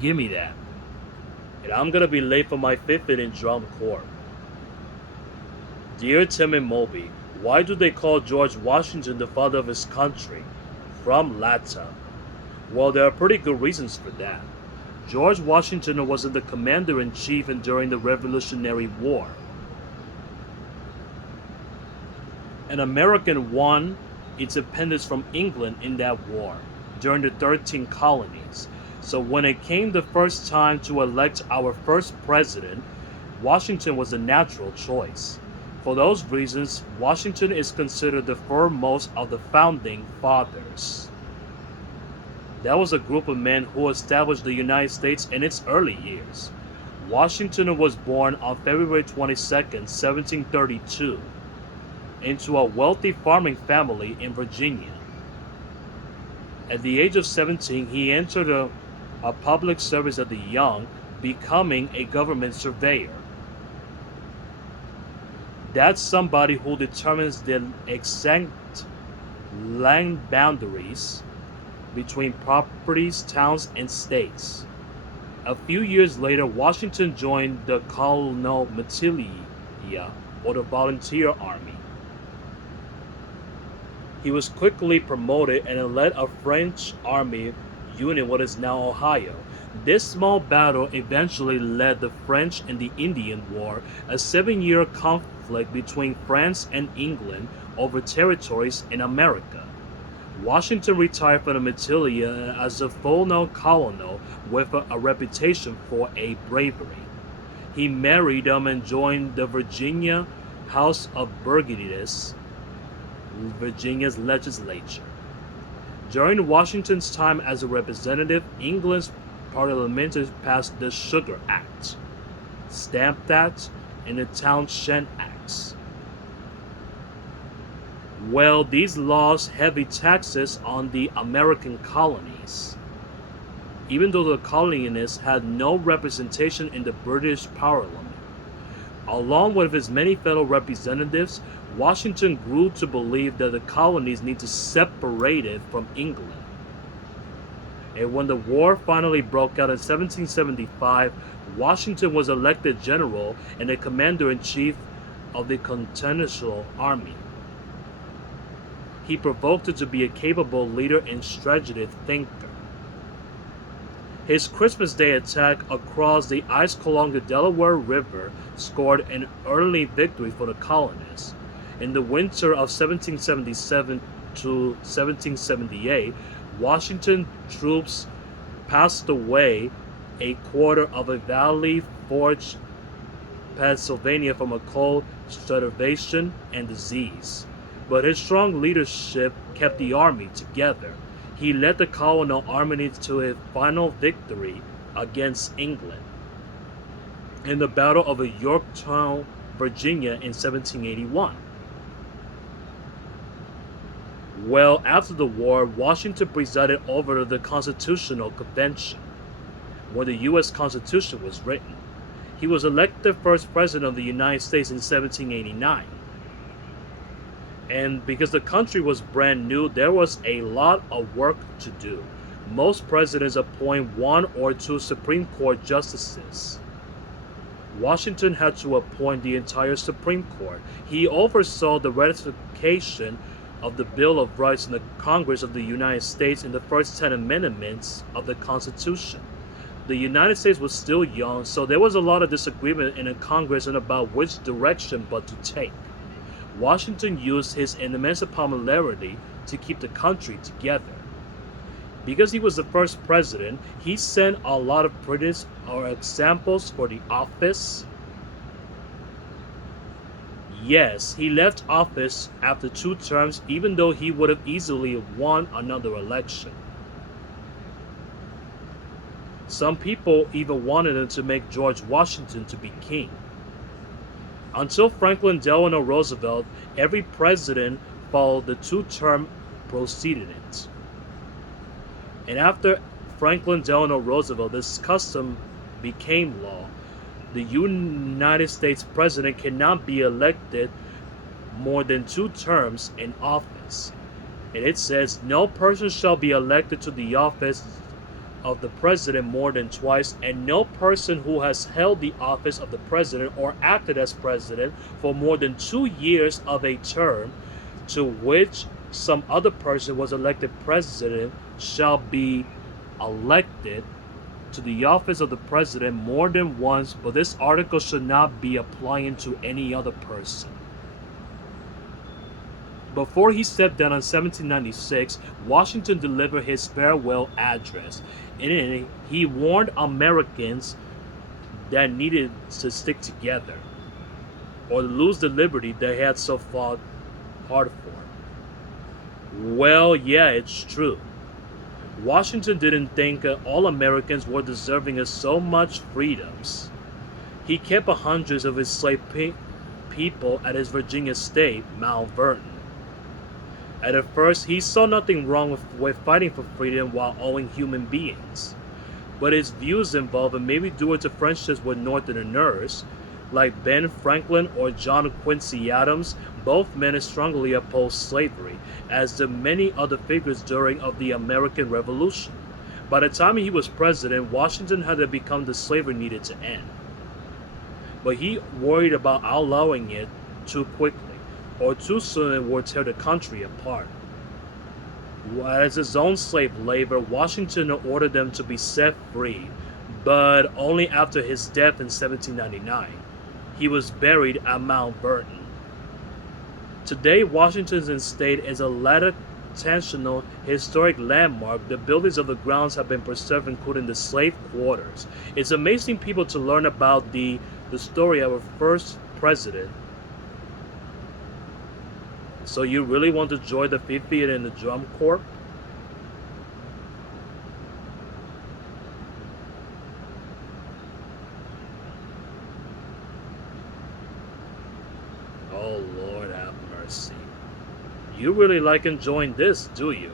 Gimme that. And I'm gonna be late for my fifth in drum corps. Dear Tim and Moby, why do they call George Washington the father of his country? From Latta. Well, there are pretty good reasons for that. George Washington was the commander in chief during the Revolutionary War. An American won independence from England in that war during the 13 colonies. So when it came the first time to elect our first president, Washington was a natural choice. For those reasons, Washington is considered the foremost of the founding fathers. That was a group of men who established the United States in its early years. Washington was born on February 22nd, 1732, into a wealthy farming family in Virginia. At the age of 17, he entered a public service at the young, becoming a government surveyor. That's somebody who determines the exact land boundaries between properties, towns, and states. A few years later, Washington joined the Colonial Militia, or the Volunteer Army. He was quickly promoted and led a French army unit what is now Ohio. This small battle eventually led the French in the Indian War, a 7-year conflict between France and England over territories in America. Washington retired from the militia as a full-known colonel with a reputation for a bravery. He married and joined the Virginia House of Burgesses, Virginia's legislature. During Washington's time as a representative, England's parliament passed the Sugar Act, Stamp Act, and the Townshend Acts. Well, these laws heavy taxes on the American colonies. Even though the colonists had no representation in the British Parliament. Along with his many fellow representatives, Washington grew to believe that the colonies need to separate it from England. And when the war finally broke out in 1775, Washington was elected general and the commander-in-chief of the Continental Army. He provoked to be a capable leader and strategic thinker. His Christmas Day attack across the ice along the Delaware River scored an early victory for the colonists. In the winter of 1777 to 1778, Washington troops passed away a quarter of a Valley Forge, Pennsylvania from a cold, starvation, and disease. But his strong leadership kept the army together. He led the colonial army to a final victory against England in the Battle of Yorktown, Virginia in 1781. Well, after the war, Washington presided over the Constitutional Convention, when the U.S. Constitution was written. He was elected first president of the United States in 1789. And because the country was brand new, there was a lot of work to do. Most presidents appoint one or two Supreme Court justices. Washington had to appoint the entire Supreme Court. He oversaw the ratification of the Bill of Rights in the Congress of the United States in the first 10 amendments of the Constitution. The United States was still young, so there was a lot of disagreement in the Congress about which direction but to take. Washington used his immense popularity to keep the country together. Because he was the first president, he sent a lot of critics or examples for the office. Yes, he left office after 2 terms, even though he would have easily won another election. Some people even wanted him to make George Washington to be king. Until Franklin Delano Roosevelt, every president followed the 2-term precedent. And after Franklin Delano Roosevelt, this custom became law. The United States president cannot be elected more than 2 terms in office. And it says, no person shall be elected to the office of the president more than twice, and no person who has held the office of the president or acted as president for more than 2 years of a term to which some other person was elected president shall be elected to the office of the president more than once, but this article should not be applying to any other person. Before he stepped down in 1796, Washington delivered his farewell address. In it, he warned Americans that needed to stick together or lose the liberty they had so fought hard for. Well, yeah, it's true. Washington didn't think all Americans were deserving of so much freedoms. He kept hundreds of his people at his Virginia state, Mount Vernon. At first, he saw nothing wrong with fighting for freedom while owing human beings. But his views involved, and maybe due to friendships with Northerners, like Ben Franklin or John Quincy Adams, both men strongly opposed slavery, as did many other figures during of the American Revolution. By the time he was president, Washington had become the slavery needed to end. But he worried about outlawing it too quickly, or too soon it would tear the country apart. As his own slave labor, Washington ordered them to be set free, but only after his death in 1799. He was buried at Mount Vernon. Today, Washington State is a latitudinal historic landmark. The buildings of the grounds have been preserved, including the slave quarters. It's amazing people to learn about the story of our first president. So you really want to join the 50th and the Drum Corps? Oh Lord have mercy. You really like enjoying this, do you?